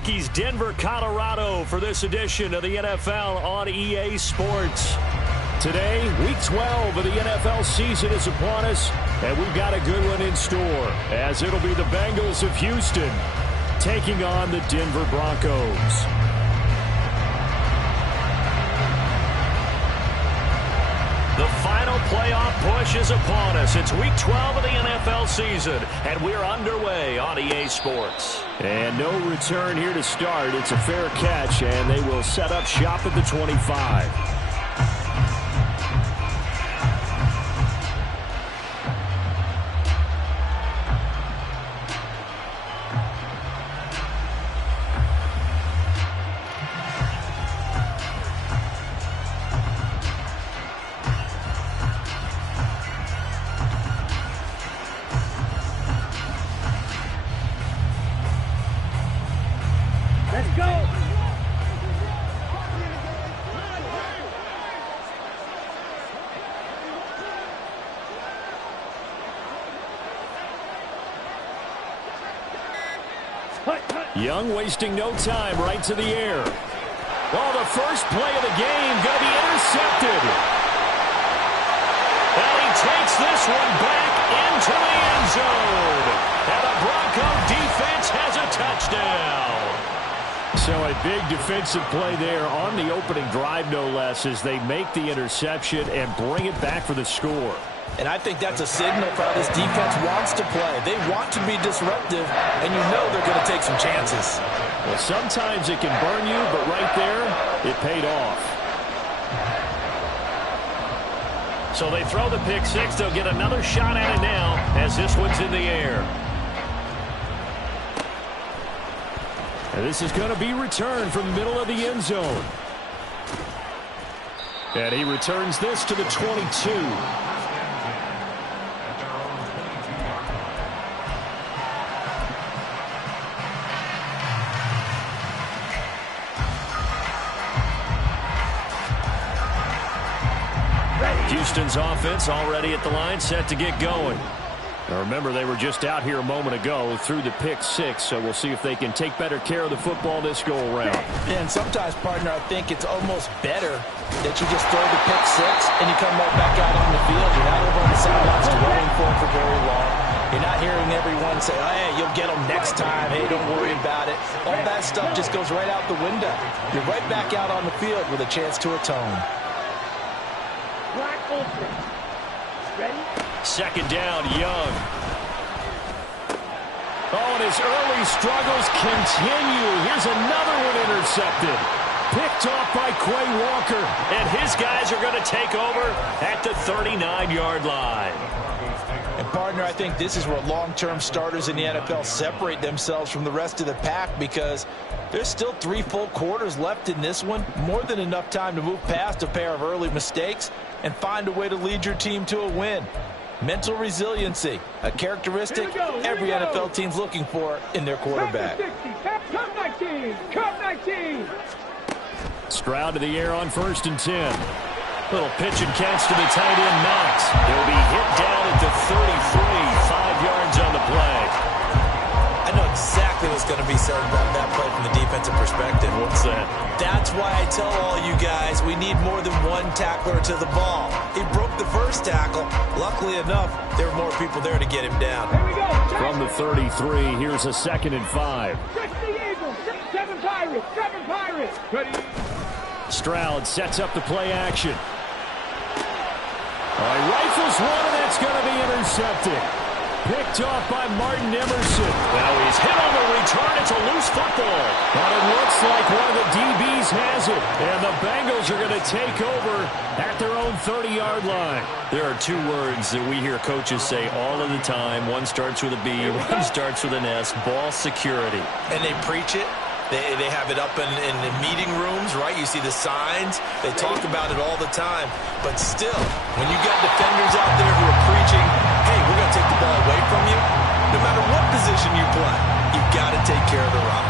Rockies, Denver, Colorado for this edition of the NFL on EA Sports. Today, Week 12 of the NFL season is upon us, and we've got a good one in store, as it'll be the Bengals of Houston taking on the Denver Broncos. The final playoff push is upon us. It's Week 12 of the NFL season, and we're underway on EA Sports. And no return here to start. It's a fair catch, and they will set up shop at the 25. Young wasting no time, right to the air. Oh, the first play of the game going to be intercepted. And he takes this one back into the end zone. And the Bronco defense has a touchdown. So a big defensive play there on the opening drive, no less, as they make the interception and bring it back for the score. And I think that's a signal for how this defense wants to play. They want to be disruptive, and you know they're going to take some chances. Well, sometimes it can burn you, but right there, it paid off. So they throw the pick six. They'll get another shot at it now as this one's in the air. And this is going to be returned from the middle of the end zone. And he returns this to the 22. Houston's offense already at the line, set to get going. Now remember, they were just out here a moment ago through the pick six, so we'll see if they can take better care of the football this go-around. And sometimes, partner, I think it's almost better that you just throw the pick six and you come right back out on the field. You're not over on the sidelines dwelling for very long. You're not hearing everyone say, oh, hey, you'll get them next time. Hey, don't worry about it. All that stuff just goes right out the window. You're right back out on the field with a chance to atone. Ready? Second down, Young. Oh, and his early struggles continue. Here's another one intercepted. Picked off by Quay Walker. And his guys are going to take over at the 39-yard line. And, partner, I think this is where long-term starters in the NFL separate themselves from the rest of the pack, because there's still 3 full quarters left in this one. More than enough time to move past a pair of early mistakes and find a way to lead your team to a win. Mental resiliency, a characteristic every NFL team's looking for in their quarterback. Come 19! Come 19! Stroud to the air on 1st and 10. Little pitch and catch to the tight end, Knox. He'll be hit down at the 33, 5 yards on the play. I know exactly what's going to be said about that play from the defensive perspective. What's that? That's why I tell all you guys we need more than one tackler to the ball. He broke the first tackle. Luckily enough, there were more people there to get him down. Here we go. From the 33, here's a 2nd and 5. 6 the Eagles. 7 Pirates. 7 Pirates. Ready? Stroud sets up the play action. All right, rifles one, and that's going to be intercepted. Picked off by Martin Emerson. Now he's hit on the return. It's a loose football. But it looks like one of the DBs has it. And the Bengals are going to take over at their own 30-yard line. There are 2 words that we hear coaches say all of the time. One starts with a B, one starts with an S. Ball security. And they preach it. They have it up in the meeting rooms, right? You see the signs. They talk about it all the time. But still, when you got defenders out there who are preaching, hey, we're going to take the ball away from you, no matter what position you play, you've got to take care of the rock.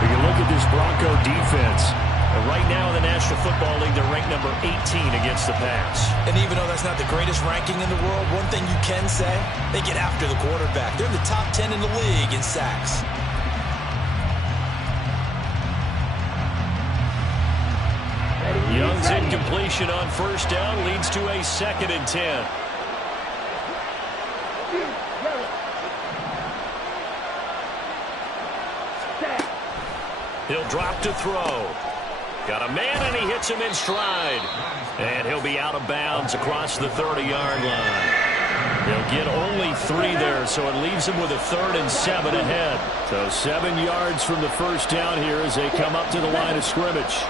We can look at this Bronco defense. And right now in the National Football League, they're ranked number 18 against the pass. And even though that's not the greatest ranking in the world, one thing you can say, they get after the quarterback. They're in the top 10 in the league in sacks. One's incompletion on first down leads to a 2nd and 10. He'll drop to throw. Got a man, and he hits him in stride. And he'll be out of bounds across the 30-yard line. He'll get only 3 there, so it leaves him with a 3rd and 7 ahead. So 7 yards from the first down here as they come up to the line of scrimmage.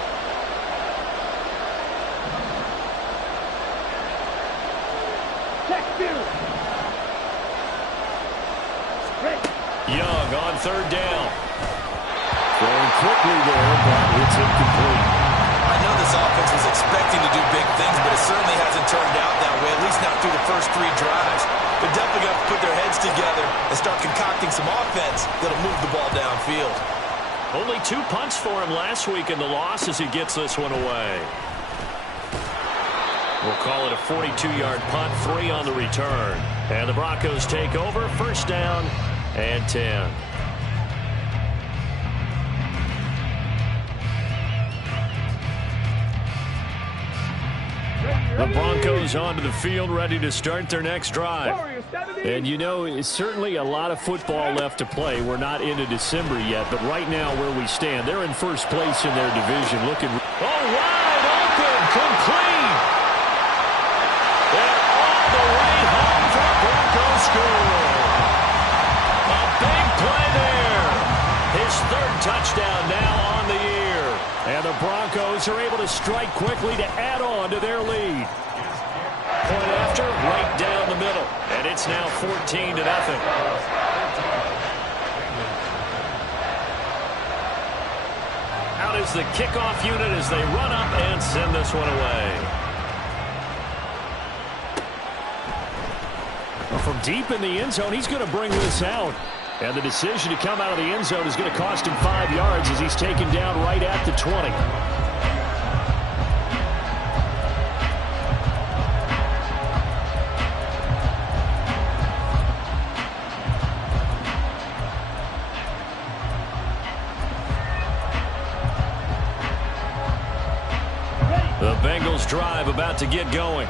Young on 3rd down. Throwing quickly there, but it's incomplete. I know this offense was expecting to do big things, but it certainly hasn't turned out that way, at least not through the first 3 drives. They're definitely going to put their heads together and start concocting some offense that'll move the ball downfield. Only 2 punts for him last week in the loss as he gets this one away. We'll call it a 42-yard punt, 3 on the return. And the Broncos take over, 1st down and 10. The Broncos onto the field, ready to start their next drive. And you know, it's certainly a lot of football left to play. We're not into December yet, but right now where we stand, they're in first place in their division. Looking wide open, complete. And all the way home for the Broncos score. A big play there. His 3rd touchdown now on the year. And the Broncos are able to strike quickly to add on to their lead. Point after, right down the middle. And it's now 14-0. Out is the kickoff unit as they run up and send this one away. From deep in the end zone, he's going to bring this out. And the decision to come out of the end zone is going to cost him 5 yards as he's taken down right at the 20. The Bengals drive about to get going.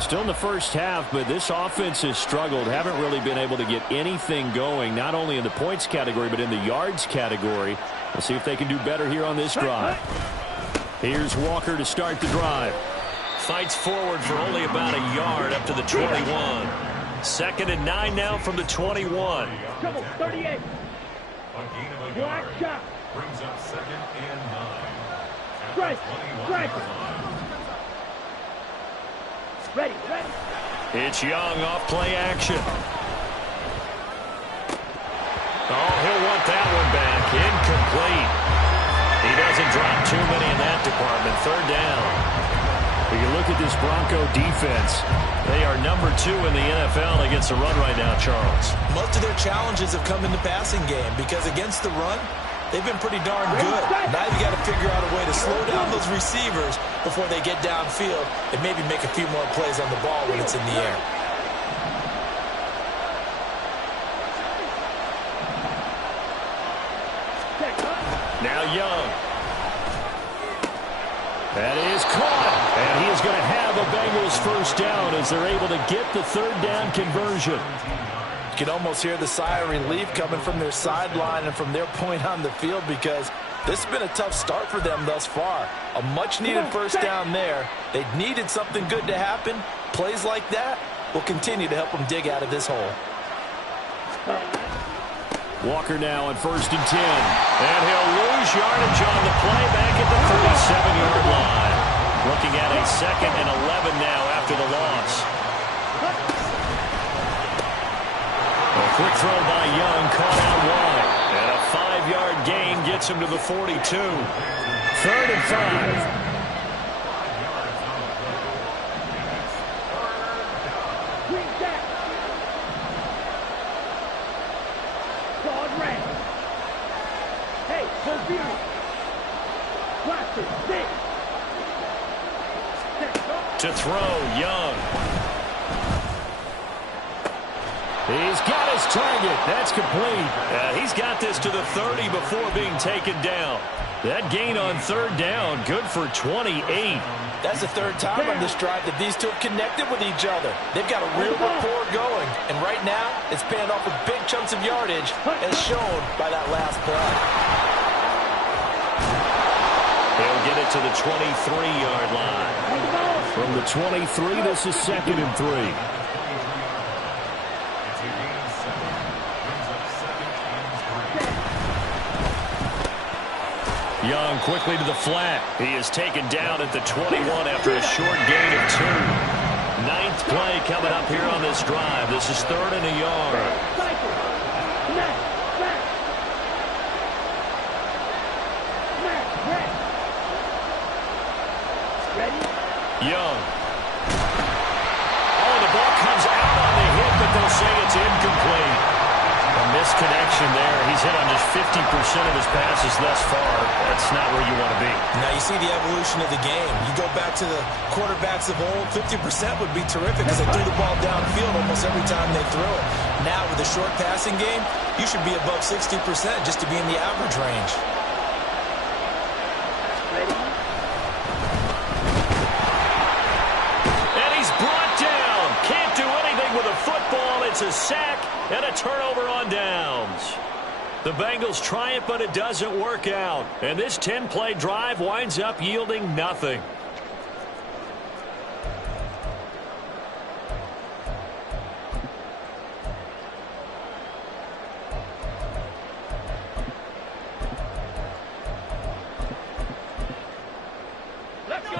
Still in the first half, but this offense has struggled. Haven't really been able to get anything going, not only in the points category, but in the yards category. We'll see if they can do better here on this drive. Here's Walker to start the drive. Fights forward for only about a yard up to the 21. 2nd and 9 now from the 21. Trouble, 38. Black shot. Brings up 2nd and 9. Strike, strike. Ready. It's Young off play action. Oh, he'll want that one back. Incomplete. He doesn't drop too many in that department. 3rd down. When you look at this Bronco defense, they are number 2 in the NFL against the run right now, Charles. Most of their challenges have come in the passing game because against the run, they've been pretty darn good. Now you got to figure out a way to slow down those receivers before they get downfield and maybe make a few more plays on the ball when it's in the air. Now Young. That is caught. And he is going to have a Bengals 1st down as they're able to get the 3rd down conversion. You can almost hear the sigh of relief coming from their sideline and from their point on the field because this has been a tough start for them thus far. A much-needed 1st down there. They needed something good to happen. Plays like that will continue to help them dig out of this hole. Walker now on 1st and 10. And he'll lose yardage on the play back at the 37-yard line. Looking at a 2nd and 11 now after the loss. A quick throw by Young, caught out wide. And a 5-yard gain gets him to the 42. 3rd and 5. To throw, Young. He's got his target. That's complete. He's got this to the 30 before being taken down. That gain on third down, good for 28. That's the third time on this drive that these two have connected with each other. They've got a real rapport going. And right now, it's paying off with big chunks of yardage, as shown by that last play. They'll get it to the 23-yard line. From the 23, this is 2nd and 3. Young quickly to the flat. He is taken down at the 21 after a short gain of 2. 9th play coming up here on this drive. This is 3rd and a yard. Young. Oh, the ball comes out on the hit, but they'll say it's incomplete. A misconnection there. He's hit on just 50% of his passes thus far. That's not where you want to be. Now you see the evolution of the game. You go back to the quarterbacks of old, 50% would be terrific because they threw the ball downfield almost every time they threw it. Now with a short passing game, you should be above 60% just to be in the average range. And he's brought down. Can't do anything with a football. It's a sack and a turnover on downs. The Bengals try it, but it doesn't work out. And this 10-play drive winds up yielding nothing.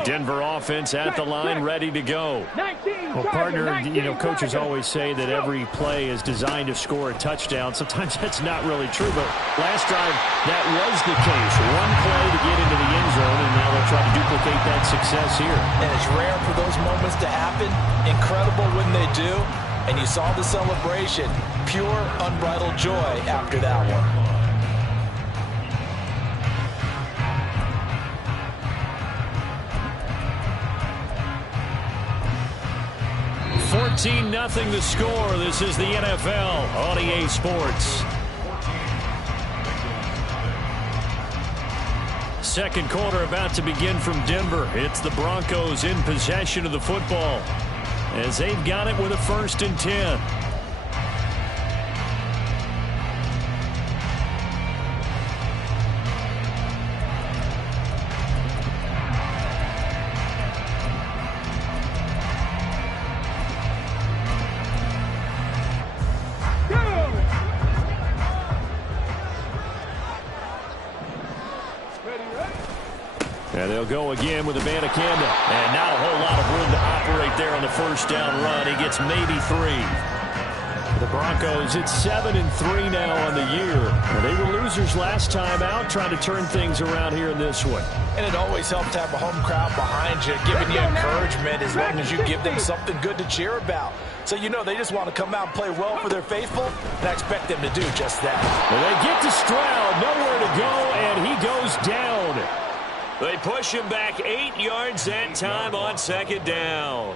Denver offense at the line, ready to go. Well, partner, you know, coaches always say that every play is designed to score a touchdown. Sometimes that's not really true, but last drive, that was the case. One play to get into the end zone, and now they'll try to duplicate that success here. And it's rare for those moments to happen. Incredible when they do. And you saw the celebration. Pure, unbridled joy after that one. 14-0 the score. This is the NFL on EA Sports. Second quarter about to begin from Denver. It's the Broncos in possession of the football as they've got it with a 1st and 10. And they'll go again with Abanikanda. And not a whole lot of room to operate there on the 1st down run. He gets maybe 3. The Broncos, it's 7 and 3 now on the year. And they were losers last time out, trying to turn things around here in this one. And it always helps to have a home crowd behind you, giving you encouragement as long as you give them something good to cheer about. So you know they just want to come out and play well for their faithful, and I expect them to do just that. Well, they get to Stroud, nowhere to go, and he goes down. They push him back 8 yards that time on 2nd down.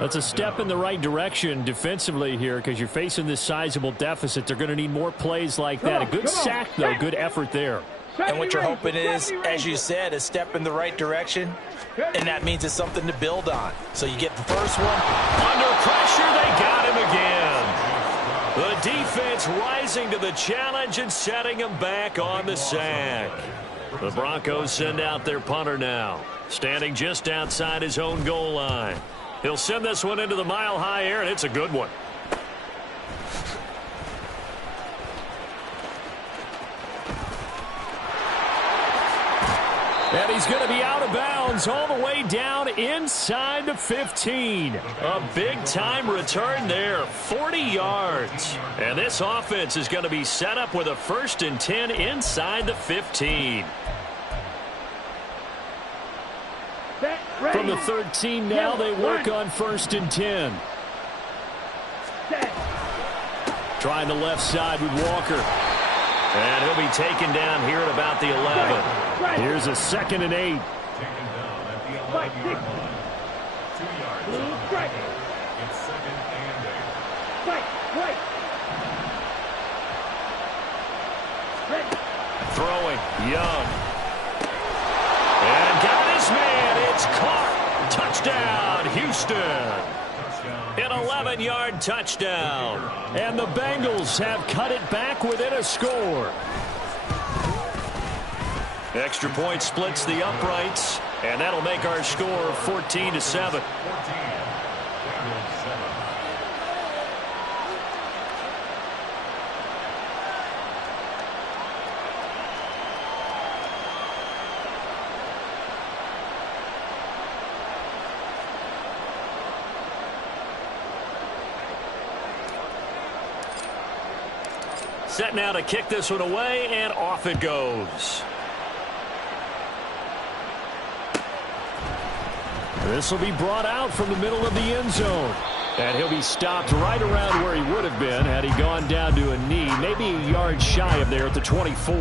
That's a step in the right direction defensively here because you're facing this sizable deficit. They're going to need more plays like that. A good sack, though. Good effort there. And what you're hoping is, as you said, a step in the right direction, and that means it's something to build on. So you get the first one. Under pressure, they got him again. The defense rising to the challenge and setting him back on the sack. The Broncos send out their punter now, standing just outside his own goal line. He'll send this one into the mile-high air, and it's a good one. And he's going to be out of bounds all the way down inside the 15. A big-time return there, 40 yards. And this offense is going to be set up with a 1st and 10 inside the 15. From the 13 now, they work on 1st and 10. Trying the left side with Walker. And he'll be taken down here at about the 11. Here's a 2nd and 8. Taken down at the 11 yard line. 2 yards. It's 2nd and 8. Wait. Ready. Throwing, Young. And got his man. It's caught. Touchdown, Houston. An 11-yard touchdown. And the Bengals have cut it back within a score. Extra point splits the uprights, and that'll make our score 14-7. Set now to kick this one away, and off it goes. This will be brought out from the middle of the end zone. And he'll be stopped right around where he would have been had he gone down to a knee, maybe a yard shy of there at the 24.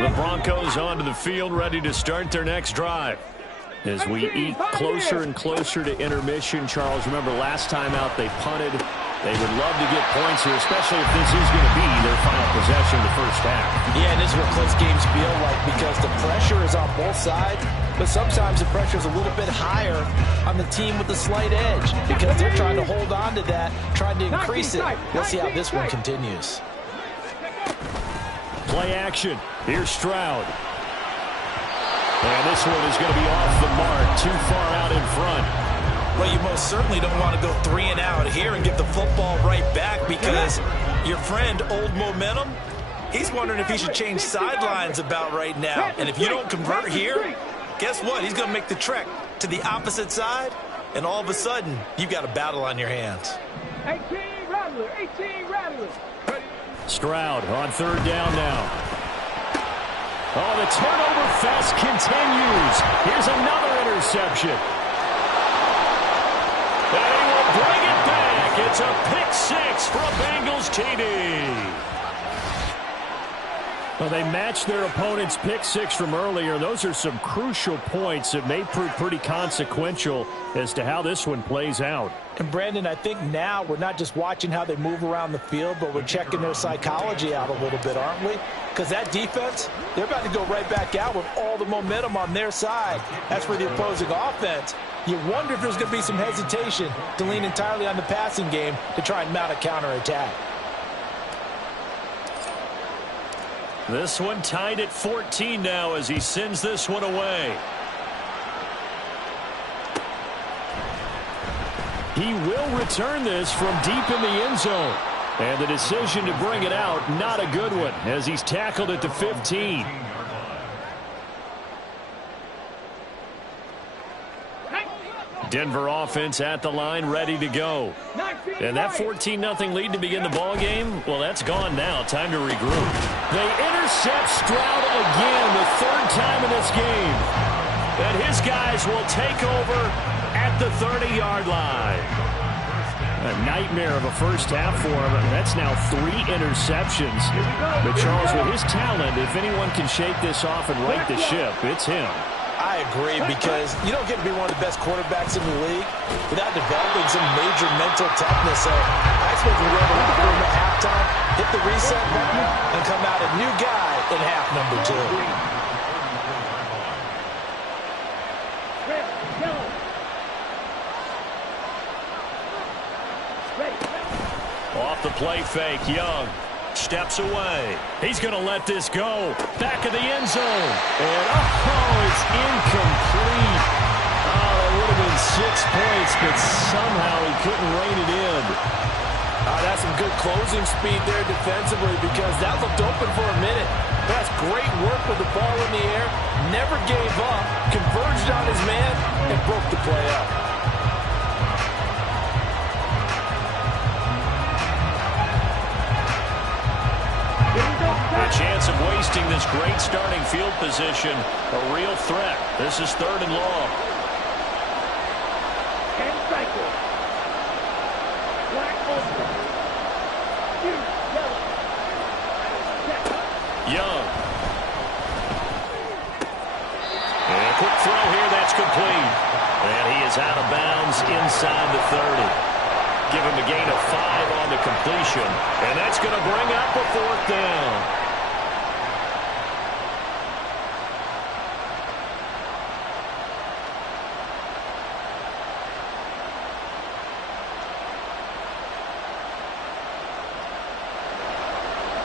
The Broncos onto the field, ready to start their next drive. As we eat closer and closer to intermission, Charles, remember last time out they punted. They would love to get points here, especially if this is going to be their final possession of the first half. Yeah, and this is what close games feel like because the pressure is on both sides, but sometimes the pressure is a little bit higher on the team with the slight edge because they're trying to hold on to that, trying to increase it. Let's see how this one continues. Play action. Here's Stroud. And this one is going to be off the mark, too far out in front. Well, you most certainly don't want to go 3 and out here and give the football right back because your friend, Old Momentum, he's wondering if he should change sidelines about right now. And if you don't convert here, guess what? He's going to make the trek to the opposite side, and all of a sudden, you've got a battle on your hands. 18 Rattler, 18 Rattler. Stroud on third down now. Oh, the turnover fest continues. Here's another interception. And he will bring it back. It's a pick six for a Bengals TD. Well, they matched their opponent's pick six from earlier. Those are some crucial points that may prove pretty consequential as to how this one plays out. And, Brandon, I think now we're not just watching how they move around the field, but we're checking their psychology out a little bit, aren't we? Because that defense, they're about to go right back out with all the momentum on their side. That's for the opposing offense. You wonder if there's going to be some hesitation to lean entirely on the passing game to try and mount a counterattack. This one tied at 14 now as he sends this one away. He will return this from deep in the end zone. And the decision to bring it out, not a good one, as he's tackled at the 15. Denver offense at the line, ready to go. And that 14-0 lead to begin the ball game, well, that's gone now. Time to regroup. They intercept Stroud again, the third time in this game. And his guys will take over at the 30-yard line. A nightmare of a first half for him. That's now 3 interceptions. But Charles, with his talent, if anyone can shake this off and right the ship, it's him. I agree, because you don't get to be one of the best quarterbacks in the league without developing some major mental toughness. So I expect him to go to the locker room at halftime, hit the reset button, and come out a new guy in half number 2. Off the play fake, Young steps away. He's going to let this go. Back of the end zone. And it's incomplete. Oh, that would have been 6 points, but somehow he couldn't rein it in. That's some good closing speed there defensively, because that looked open for a minute. That's great work with the ball in the air. Never gave up. Converged on his man and broke the play up. A chance of wasting this great starting field position. A real threat. This is 3rd and long. And cycle. Black over. Young. inside the 30. Give him a gain of 5 on the completion, and that's going to bring up a 4th down.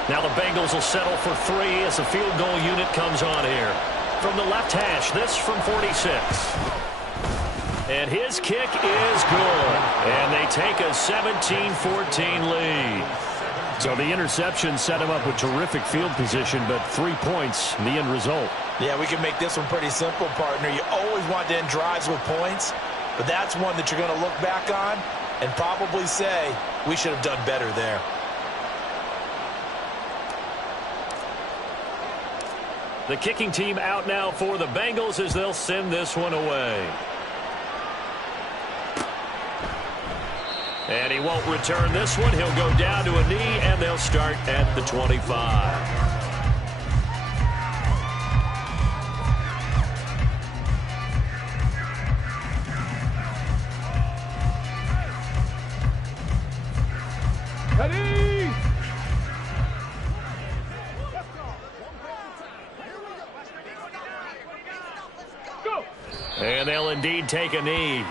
Now the Bengals will settle for 3 as the field goal unit comes on here. From the left hash, this from 46. And his kick is good. And they take a 17-14 lead. So the interception set him up with terrific field position, but 3 points, the end result. Yeah, we can make this one pretty simple, partner. You always want to end drives with points, but that's one that you're going to look back on and probably say, we should have done better there. The kicking team out now for the Bengals as they'll send this one away. And he won't return this one. He'll go down to a knee, and they'll start at the 25. And they'll indeed take a knee.